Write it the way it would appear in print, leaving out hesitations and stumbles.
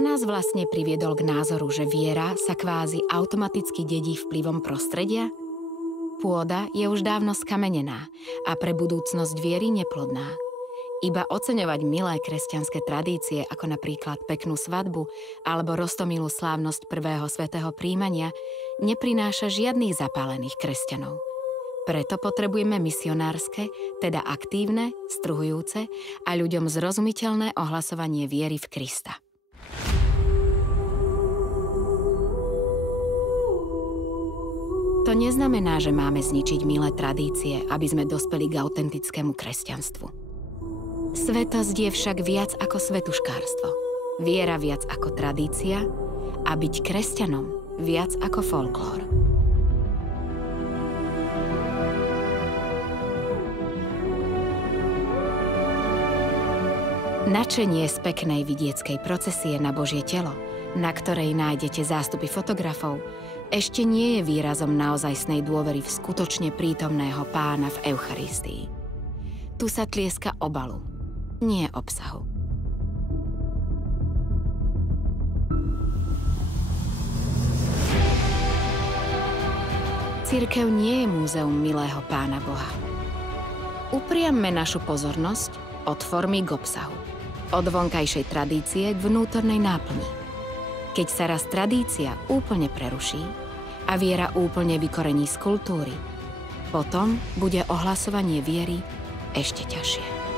Kto nás vlastne priviedol k názoru, že viera sa kvázi automaticky dedí vplyvom prostredia? Pôda je už dávno skamenená a pre budúcnosť viery neplodná. Iba oceňovať milé kresťanské tradície, ako napríklad peknú svadbu alebo roztomilú slávnosť prvého svätého prijímania, neprináša žiadnych zapálených kresťanov. Preto potrebujeme misionárske, teda aktívne, struhujúce a ľuďom zrozumiteľné ohlasovanie viery v Krista. To neznamená, že máme zničiť milé tradície, aby sme dospeli k autentickému kresťanstvu. Svetosť je však viac ako svetuškárstvo, viera viac ako tradícia a byť kresťanom viac ako folklór. Nadšenie z peknej vidieckej procesie na Božie telo, na ktorej nájdete zástupy fotografov, ešte nie je výrazom naozajstnej dôvery v skutočne prítomného Pána v Eucharistii. Tu sa tlieska obalu, nie obsahu. Cirkev nie je múzeum milého Pána Boha. Upriamme našu pozornosť od formy k obsahu, od vonkajšej tradície k vnútornej náplni. Keď sa raz tradícia úplne preruší a viera úplne vykorení z kultúry, potom bude ohlasovanie viery ešte ťažšie.